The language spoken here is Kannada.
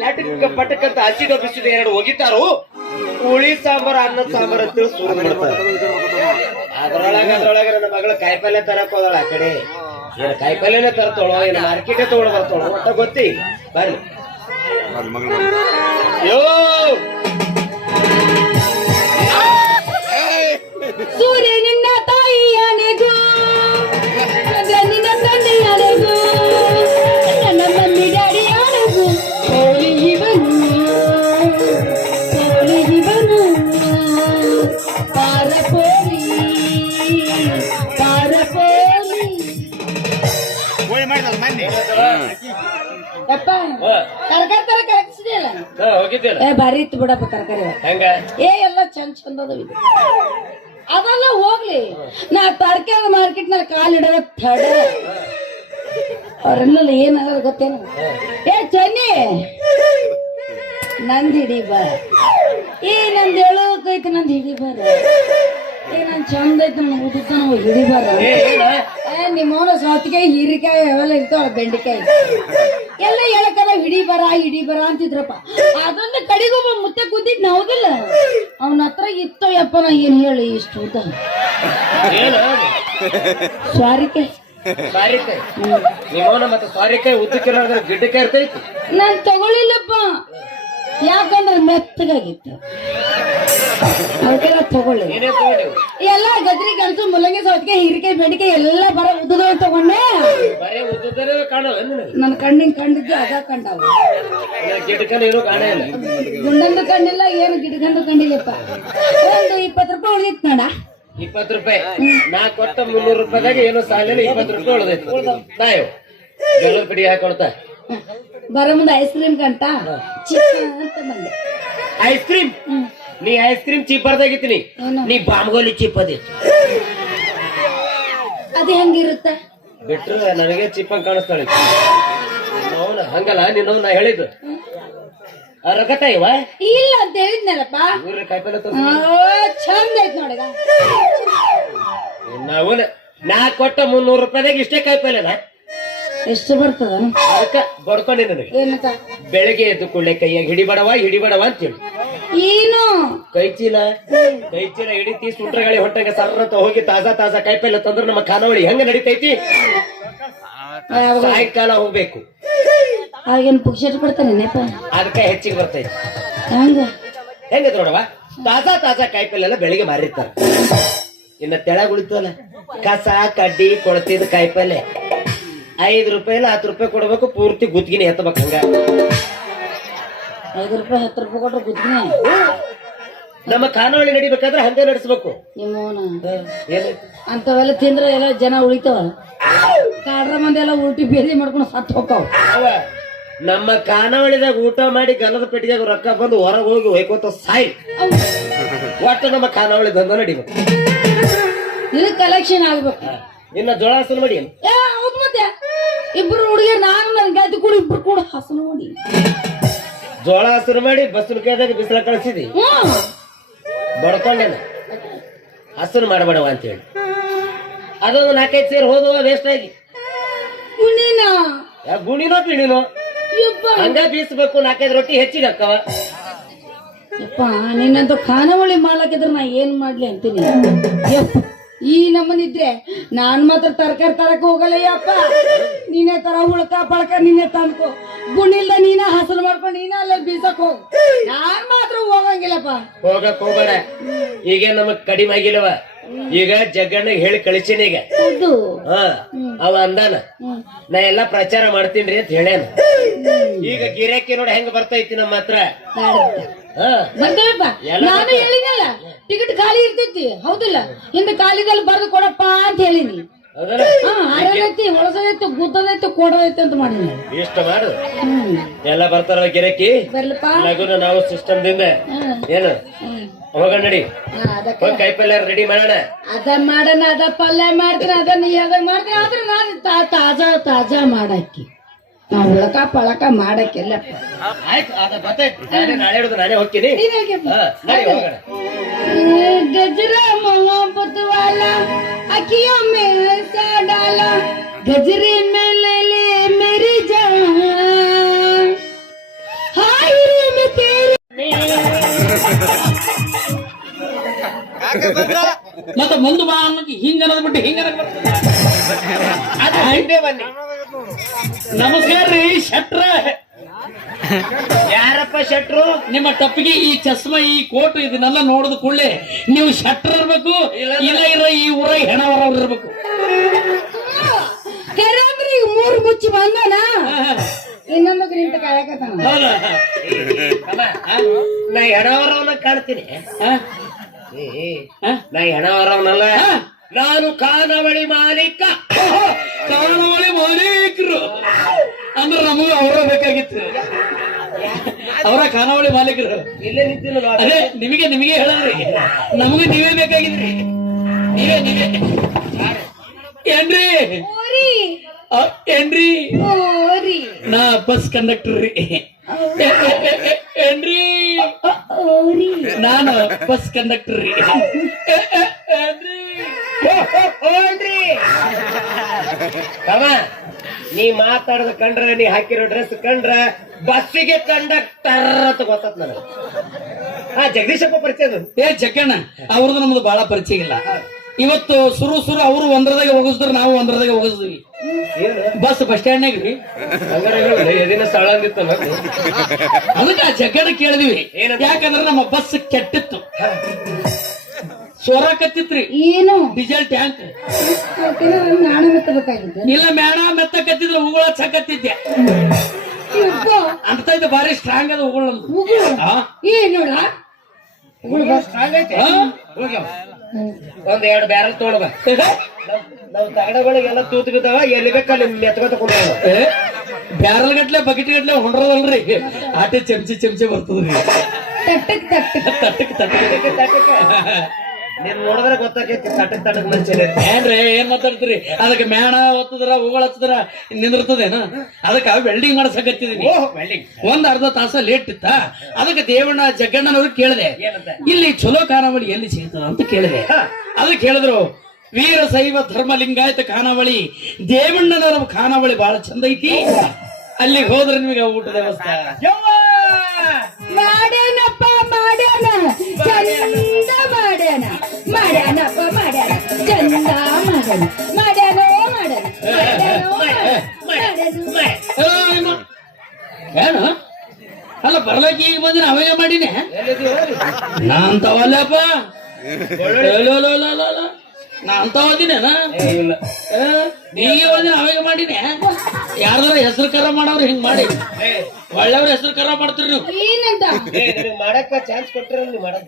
ಲಟಕ್ ಪಟಕ್ ಅಂತ ಹಸಿದ ಬಿಸಿದ ಎರಡು ಒಗಿತಾರು ಹುಳಿ ಸಾಂಬಾರ್ ಅನ್ನದ ಸಾಂಬಾರ್ ಅಂತೇಳಿ ಶುರು ಮಾಡ್ತಾರೆ. ಅದ್ರೊಳಗ ನನ್ನ ಮಗಳ ಕಾಯಿಪಲ್ಯ ತರಕ್ ಹೋದಳ ಆ ಕಡೆ. ಏನ್ ಕಾಯಿಪಲ್ಯನೇ ತರ್ತೋಳೋ ಏನ್ ಮಾರ್ಕೆಟೇ ತಗೊಂಡ್ ಬರ್ತೋಳೋ ಒಟ್ಟ ಗೊತ್ತಿ. ಬರ್ರಿ ಯೋ ಸೂರ್ಯ ನಿನ್ನ ತಾಯಿಯನೆಗೂ ನಿನ್ನ ತಂದೆಯನೆಗೂ ನನ್ನ ಮಮ್ಮಿ ಡ್ಯಾಡಿಯನೆಗೂ ಹೋಳಿ ಇವನು ಪಾರಪೋಲಿ ಯಪ್ಪ ತರಕಾರಿ ತರ ಕಳಿಸಿದೆಯಲ್ಲ ಹೋಗಿದ್ದೇನೆ ಏ ಭಾರಿ ಇತ್ತು ಬಿಡಪ್ಪ ತರಕಾರಿ ಹೆಂಗ ಏ ಎಲ್ಲ ಚಂದ ಅದಾವ ಇದು ಅದೆಲ್ಲ ಹೋಗ್ಲಿ ನಾ ತರಕಾರಿ ಮಾರ್ಕೆಟ್ ನಲ್ಲಿ ಕಾಲಿಡೋದ ತಡ ಅವ್ರೆಲ್ಲ ಏನಾದ್ರು ಗೊತ್ತೇನು ಏ ಚನ್ನಿ ನಂದ್ ಹಿಡಿ ಬಾ ಏ ನಂದ್ ಹೇಳೋಕೈತಿ ನಂದ್ ಹಿಡಿ ಬಾರ ಏ ನನ್ ಚಂದ ಐತಿ ನನ್ ಉದುತ್ತ ನಾವು ಹಿಡಿ ಬಾರ ಏ ನಿಮ್ಮವನ ಸೌತಿಕಾಯಿ ಹೀರಿಕಾಯಿ ಅವೆಲ್ಲ ಇರ್ತಾವ ಬೆಂಡಿಕಾಯಿ ಎಲ್ಲ ಹೇಳಕಲ್ಲ ಹಿಡಿ ಬರ ಅಂತಿದ್ರಪ್ಪ ಅದೊಂದು ಕಡಿಗೊಬ್ಬ ಮುತ್ತೆ ಕುಂತಿದ್ ನಾವುದಿಲ್ಲ ಅವನ ಹತ್ರ ಇತ್ತೋ ಯಪ್ಪ ನಾ ಏನ್ ಹೇಳಿ ಇಷ್ಟು ಉದ್ದ ಸ್ವಾರಿಕಾಯಿ ನಿಮ್ಮವನ ಮತ್ತೆ ಸಾರಿಕಾಯಿ ಉದ್ದಕ್ಕಿರೋ ಗಿಡ್ಡಕಾಯಿ ಇರ್ತೈತಿ. ನಾನ್ ತಗೊಳ್ಳಿಲ್ಲಪ್ಪ ಯಾಕಂದ್ರೆ ಮೆತ್ತಗಾಗಿತ್ತು ಅದಕ್ಕೆಲ್ಲ ತಗೊಳ್ಳಿ. ಎಲ್ಲ ಗದ್ರಿ ಕಲ್ಸು ಮುಲ್ಲಂಗಿ ಸೌತಿಕಾಯಿ ಹೀರಿಕಾಯಿ ಬೆಂಡಿಕಾಯಿ ಎಲ್ಲ ಬರ ಉದ್ದದ ತಗೊಂಡೆ. ನನ್ನ ಕಣ್ಣಿನ ಕಂಡಿದ್ದು ಅದ ಕಂಡವು ಗುಂಡಂದು ಕಂಡಿಲ್ಲ ಏನು ಗಿಡಗಂಡು ಕಂಡಿಲ್ಲಪ್ಪ. ಒಂದು 20 ರೂಪಾಯಿ ಉಳಿದಿತ್ತು ನೋಡ. 20 ರೂಪಾಯಿ ನಾ ಕೊಟ್ಟ 300 ರೂಪಾಯಿದಾಗ ಏನೋ ಸಾಲಿನ 20 ರೂಪಾಯಿ ಉಳಿದೈತಿ. ನಾಯು ಬೆಳದ ಪಿಡಿ ಹಾಕೊಳ್ತಾ ಬರೋ ಮುಂದೆ ಐಸ್ ಕ್ರೀಮ್ ಕಂಟ ಚಿಕ್ಕ ಅಂತ ಬಂದೆ. ಐಸ್ ಕ್ರೀಮ್ ನೀ ಐಸ್ ಕ್ರೀಮ್ ಚೀಪ್ ಬರ್ದಾಗಿತ್ತೀನಿ ನೀ ಬಾಮ್ಗೋಲಿ ಚೀಪ್ ಅದಿ ಅದು ಹೆಂಗಿರುತ್ತ ಬಿಟ್ರು ನನಗೆ ಚೀಪ್ ಅಂತ ಕಾಣಿಸ್ತಾಳೆ. ಅವನ ಹಂಗಲ್ಲ ನೀನು ನಾ ಹೇಳಿದ್ದು ರೊಕ್ಕ ಇವ ಇಲ್ಲ ಅಂತ ಹೇಳಿದ್ನಲ್ಲಪ್ಪ. ಕಾಯಿಪಲ್ಲೆ ಚಂದ ಐತ್ ನೋಡಗ ನಾವು ನಾ ಕೊಟ್ಟ 300 ರೂಪಾಯಿದಾಗ ಇಷ್ಟೇ ಕಾಯಿಪಲ್ಲೆನ ಎಷ್ಟು ಬರ್ತದ ಅದಕ್ಕ ಬಡ್ಕೊಂಡೆ ನನಗೆ ಏನಕ್ಕ ಬೆಳಗ್ಗೆ ಎದ್ದು ಕೂಡಲೇ ಕೈಯಾಗ ಹಿಡಿಬಡವ ಅಂತೇಳಿ ಏನು ಕೈ ಚೀಲ ಹಿಡಿತಿ ಸುಂಟ್ರಗಾಳಿ ಹೊಟ್ಟೆಗೆ ಸರ್ರತ ಹೋಗಿ ತಾಜಾ ಕಾಯಿಪಲ್ಲೆ ತಂದ್ರೆ ನಮ್ಮ ಖಾನಾವಳಿ ಹೆಂಗ ನಡೀತೈತಿ. ಸಾಯಂಕಾಲ ಹೋಗ್ಬೇಕು ಆಗೇನ್ ಪುಕ್ಷಟ್ ಕೊಡ್ತಾನೆ ನೆಪ ಅದಕ್ಕೆ ಹೆಚ್ಚಿಗೆ ಬರ್ತೈತಿ. ಹೆಂಗ ನೋಡವ ತಾಜಾ ಕಾಯಿಪಲ್ಲೆ ಎಲ್ಲ ಬೆಳಿಗ್ಗೆ ಮಾರಿರ್ತಾರ. ಇನ್ನ ತೆಳಗ್ ಉಳಿತಲ್ಲ ಕಸ ಕಡ್ಡಿ ಕೊಳತಿದ ಕಾಯಿಪಲ್ಲೆ 5 ರೂಪಾಯಿ ಇಲ್ಲ 10 ರೂಪಾಯಿ ಕೊಡ್ಬೇಕು. ಪೂರ್ತಿ ಗುತ್ತಿಗೆನೆ ಎತ್ತಬೇಕು. ಹಂಗ 5 ರೂಪಾಯಿ 10 ರೂಪಾಯಿ ಕೊಟ್ರೆ ಗುತ್ತಿಗೆ ನಮ್ಮ ಖಾನಾವಳಿ ನಡಿಬೇಕಾದ್ರೆ ಹಂಗೆ ನಡೆಸ್ಬೇಕು. ನಿಮ್ಮವನ ಅಂತವೆಲ್ಲ ತಿಂದ್ರೆ ಎಲ್ಲ ಜನ ಉಳಿತಾವ. ಕಾಡ್ರ ಮಂದಿ ಎಲ್ಲ ಉಲ್ಟಿ ಬೇದಿ ಮಾಡ್ಕೊಂಡು ಸತ್ತು ಹೋಗ್ತಾವ. ನಮ್ಮ ಖಾನಾವಳಿದಾಗ ಊಟ ಮಾಡಿ ಗಲ್ಲದ ಪೆಟ್ಟಿಗೆ ರೊಕ್ಕ ಬಂದು ಹೊರಗೆ ಹೋಗಿ ಹೊಯ್ಕೋತ ಸಾಯಿ ಒಟ್ಟು ನಮ್ಮ ಖಾನಾವಳಿ ದಂಧ ನಡಿಬೇಕು. ಇದು ಕಲೆಕ್ಷನ್ ಆಗ್ಬೇಕು. ಇನ್ನ ಜೋಳ ಹಸನು ಮಾಡಿ ಹೌದ್ ಮತ್ತೆ ಇಬ್ರು ಹುಡುಗಿಯರ್ ನಾನು ನನ್ ಗೆಳತಿ ಕೂಡ ಇಬ್ರು ಕೂಡ ಹಸನು ನೋಡಿ ಜೋಳ ಹಸರು ಮಾಡಿ ಬಸ್ಸು ಕೇಳಿದಾಗ ಬಿಸಿಲ ಕಳಿಸಿದಿ ಬಡ್ಕೊಂಡೇನ ಹಸರು ಮಾಡಬೇಡವ ಅಂತೇಳಿ ಅದೊಂದು 4-5 ಸೇರ್ ಹೋದವ ವೇಸ್ಟ್ ಆಗಿ ಗುಣಿನೋ ಪಿಣಿನೋ ಹಂಗ ಬೀಸ್ಬೇಕು. 4-5 ರೊಟ್ಟಿ ಹೆಚ್ಚಿಗೆ ಹಾಕವ. ಯಪ್ಪ ನಿನ್ನಂತ ಖಾನಾವಳಿ ಮಾಡ್ಲಕ್ಕಿದ್ರೆ ನಾ ಏನ್ ಮಾಡ್ಲಿ ಅಂತೀನಿ. ಈ ನಮ್ಮನಿದ್ರೆ ನಾನ್ ಮಾತ್ರ ತರಕಾರಿ ತರಕ್ ಹೋಗಲ್ಲ ಯಪ್ಪ. ನೀನೇ ತರ ಹುಳ್ಕ ಪಳಕ ನೀನೇ ತಂದ್ಕೋ. ಗುಣಿಲ್ದ ನೀನ ಹಸರು ಮಾಡ್ಕೊಂಡು ನೀನ ಅಲ್ಲೇ ಬೀಸಕ್ ಹೋಗ್. ನಾನ್ ಮಾತ್ರ ಹೋಗಂಗಿಲ್ಲಪ್ಪ. ಹೋಗಕ್ ಹೋಗ್ಬೇಡ. ಈಗ ನಮಗ್ ಕಡಿಮೆ ಆಗಿಲ್ಲವ. ಈಗ ಜಗ್ಗಣ್ಣ ಹೇಳಿ ಕಳಿಸೀನಿ. ಈಗ ಅವ ಅಂದಾನ ನಾ ಎಲ್ಲಾ ಪ್ರಚಾರ ಮಾಡ್ತೀನ್ರಿ ಅಂತ ಹೇಳ್ಯಾನ. ಈಗ ಗಿರಾಕಿ ನೋಡಿ ಹೆಂಗ ಬರ್ತೈತಿ ನಮ್ಮ ಹತ್ರ. ಬರ್ತೇವಪ್ಪ. ನಾನು ಹೇಳಿನಲ್ಲ ಟಿಕೆಟ್ ಖಾಲಿ ಇರ್ತೈತಿ ಹೌದಿಲ್ಲ. ಹಿಂದೆ ಖಾಲಿದಲ್ಲಿ ಬರ್ದು ಕೊಡಪ್ಪ ಅಂತ ಹೇಳಿನಿ. ಹರದೈತಿ ಹೊಳಸದೈತಿ ಗುದ್ದದೈತಿ ಕೊಡದೈತಿ ಅಂತ ಮಾಡೀನಿ. ಇಷ್ಟ ಮಾಡು ಎಲ್ಲ ಬರ್ತಾರ ಗಿರಾಕಿ ಬರ್ಲಪ್ಪ. ಲಗುನ ನಾವು ಸಿಸ್ಟಮ್ ದಿಂದ ಏನು ಹೋಗ ನಡಿ ಕಾಯಿಪಲ್ಯ ರೆಡಿ ಮಾಡೋಣ. ಅದ ಮಾಡೋಣ ಅದ ಪಲ್ಯ ಮಾಡ್ತೀನಿ ಅದ ನೀ ಅದ ಮಾಡ್ತೀನಿ. ಆದ್ರೆ ನಾನು ತಾಜಾ ಮಾಡಾಕಿ ನಾ ಉಳಕ ಪಳಕ ಮಾಡಕ್ಕೆಲ್ಲಪ್ಪ. ಆಯ್ತು ಅದ ಗೊತ್ತಾಯ್ತು. ನಾಳೆ ಹಿಡಿದು ನಾನೇ ಹೋಗ್ತೀನಿ. गजरा मोहब्बत वाला अखियों में ऐसा डाला गजरे में ले ले मेरी जान. हाँ ಮತ್ತ ಮುಂದ್ ಬಾ ಅನ್ನೋಕೆ ಹಿಂಗ ಅನ್ನೋದ್ ಬಿಟ್ಟು ಹಿಂಗ ಅನ್ನಕ್ ಬರ್ತದೆ. ಅದು ಹಿಂದೆ ಬನ್ನಿ. ನಮಸ್ಕಾರ ರೀ ಶೆಟ್ರ. ಯಾರಪ್ಪ ಶೆಟ್ರು? ನಿಮ್ಮ ಟಪ್ಪಿಗೆ ಈ ಚಸ್ಮಾ ಈ ಕೋಟ್ ಇದನ್ನೆಲ್ಲ ನೋಡಿದ ಕೂಡಲೇ ನೀವು ಶೆಟ್ರ್ ಇರ್ಬೇಕು, ಇಲ್ಲ ಇರೋ ಈ ಊರಾಗ ಹೆಣವರವ್ರು ಇರ್ಬೇಕು. ಕರಂದ್ರಿ ಈಗ 3 ಮುಚ್ಚಿ ಬಂದನ ಇನ್ನೊಂದು ನಿಂತ ಕಾಯಕತ್ತಾನ. ಹೌದಾ? ಅಮ್ಮ, ನಾ ಎಡವರವನ್ನ ಕಾಣ್ತೀನಿ. ನಾ ಎಡವರವನಲ್ಲ, ನಾನು ಖಾನಾವಳಿ ಮಾಲೀಕ. ಖಾನಾವಳಿ ಮಾಲೀಕರು ಅಂದ್ರೆ ನಮಗೂ ಅವರ ಬೇಕಾಗಿತ್ತು. ಅವರ ಖಾನಾವಳಿ ಮಾಲೀಕರು ಇಲ್ಲೇ ನಿಂತಿಲ್ಲ. ಅದೇ ನಿಮಗೆ ಹೇಳಿದ್ರಿ, ನಮಗೂ ನೀವೇ ಬೇಕಾಗಿದ್ರಿ. ನೀವೇ ಏನ್ರಿ ಏನ್ರಿ? ನಾ ಬಸ್ ಕಂಡಕ್ಟರ್ ರೀ. ಏನ್ರಿ? ನಾನು ಬಸ್ ಕಂಡಕ್ಟರ್ ರೀ. ನೀ ಮಾತಾಡದ ಕಂಡ್ರ, ನೀ ಹಾಕಿರೋ ಡ್ರೆಸ್ ಕಂಡ್ರ ಬಸ್ಸಿಗೆ ಕಂಡಕ್ಟರ್ ಅಂತ ಗೊತ್ತತ್ ನನಗೆ. ಜಗದೀಶಪ್ಪ ಪರಿಚಯ ಅದು. ಜಗ್ಗಣ್ಣ ಅವ್ರದ್ದು ನಮ್ದು ಬಹಳ ಪರಿಚಯ ಇಲ್ಲ. ಇವತ್ತು ಸುರು ಅವ್ರು ಒಂದ್ರದಾಗ ಹೋಗಿಸಿದ್ರು, ನಾವು ಒಂದ್ರದಾಗ ಹೋಗಿಸ್ತೀವಿ. ಬಸ್ ಸ್ಟ್ಯಾಂಡ್ನಾಗ ರೀ. ಎದಿನ ಸ್ಥಳ ಅಂದಿತ್ತು ಅದಕ್ಕೆ ಆ ಜಗ್ಗಣ್ಣ ಕೇಳಿದ್ವಿ. ಯಾಕಂದ್ರೆ ನಮ್ಮ ಬಸ್ ಕೆಟ್ಟಿತ್ತು, ಸೋರ ಕತ್ತಿತ್ರಿ. ಏನು ಡೀಸೆಲ್ ಟ್ಯಾಂಕ್ ನಾಣ ಮೆತ್ತಬೇಕಾಗಿತ್ತು. ಇಲ್ಲ ಮೇಣ ಮೆತ್ತ ಕತ್ತಿದ್ರೆ ಹೂಗಳ ಹಚ್ಚಕತ್ತಿದ್ದೆ ಅಂತ ಇದ್ದ. ಭಾರಿ ಸ್ಟ್ರಾಂಗ್ ಅದ ಹೂಗಳು. ಏನೋಡ ಒಂದ್ 2 ಬ್ಯಾರಲ್ ತೊಗೊಂಡ ನಾವ್ ತಗಡಗಳಿಗೆಲ್ಲ ತೂತ್ಗಿದ್ದಾವ, ಎಲ್ಲಿ ಬೇಕಲ್ಲಿ ಮೆತ್ಕೊತ ಬ್ಯಾರಲ್ ಗಟ್ಲೆ ಬಕೆಟ್ ಗಟ್ಲೆ ಹೊಂಡ್ರದಲ್ರಿ. ಆಟೆ ಚಮಚಿ ಬರ್ತದ್ರಿ. ತಟ್ಟಕ್ ನೀನ್ ನೋಡಿದ್ರೆ ಗೊತ್ತಾಕೈತಿ ತಟಕ್ ಮನುಷ್ಯ ಏನ್ರಿ ಏನ್ ಮಾತಾಡ್ತೀರಿ? ಅದಕ್ಕೆ ಮೇಣ ಒತ್ತದ್ರ ಹೂಗಳ ಹತ್ತದ್ರ ನಿಂದಿರ್ತದೇನ? ಅದಕ್ಕ ವೆಲ್ಡಿಂಗ್ ಮಾಡ್ಸಕತ್ತಿದೀನಿ. ಒಂದ್ ಅರ್ಧ ತಾಸ ಲೇಟ್ ಇತ್ತ. ಅದಕ್ಕೆ ದೇವಣ್ಣ ಜಗ್ಗಣ್ಣನವ್ರು ಕೇಳಿದೆ, ಇಲ್ಲಿ ಚಲೋ ಖಾನಾವಳಿ ಎಲ್ಲಿ ಸಿಗ್ತದ ಅಂತ ಕೇಳಿದೆ. ಅದಕ್ಕೆ ಹೇಳಿದ್ರು, ವೀರ ಶೈವ ಧರ್ಮ ಲಿಂಗಾಯತ ಖಾನಾವಳಿ ದೇವಣ್ಣನವರ ಖಾನಾವಳಿ ಬಹಳ ಚಂದ ಐತಿ, ಅಲ್ಲಿಗೆ ಹೋದ್ರೆ ನಿಮಗೆ ಊಟದ ವ್ಯವಸ್ಥೆ ಮಾಡ್ಯಾನಪ್ಪ, ಮಾಡ್ಯಾನ ಚಂದ ಮಾಡ್ಯಾನ, ಮಾಡ್ಯಾನಪ್ಪ ಮಾಡ್ಯಾನ ಚಂದ ಮಾಡ್ಯಾನ, ಮಾಡ್ಯಾನೋ ಏನು ಅಲ್ಲ ಬರ್ಲಕ್ಕೆ ಈಗ ಬಂದ್ರೆ ಅವಾಗ ಮಾಡಿನೇ ನಾ ಅಂತವಲ್ಲಪ್ಪ. ನಾ ಅಂತವದಿನೇನ ನೀಗೆ ಬಂದ್ರೆ ಅವಾಗ ಮಾಡಿನೇ. ಯಾರ್ದಾರ ಹೆಸರು ಕರ ಮಾಡವ್ರು ಹಿಂಗ್ ಮಾಡಿ ಒಳ್ಳೆಯವ್ರ ಹೆಸರು ಕರ ಮಾಡ್ತೀರಿ ನೀವು. ಏನಂತ ಮಾಡಕ್ಕ ಚಾನ್ಸ್ ಕೊಟ್ಟಿರ ನೀವು ಮಾಡಕ್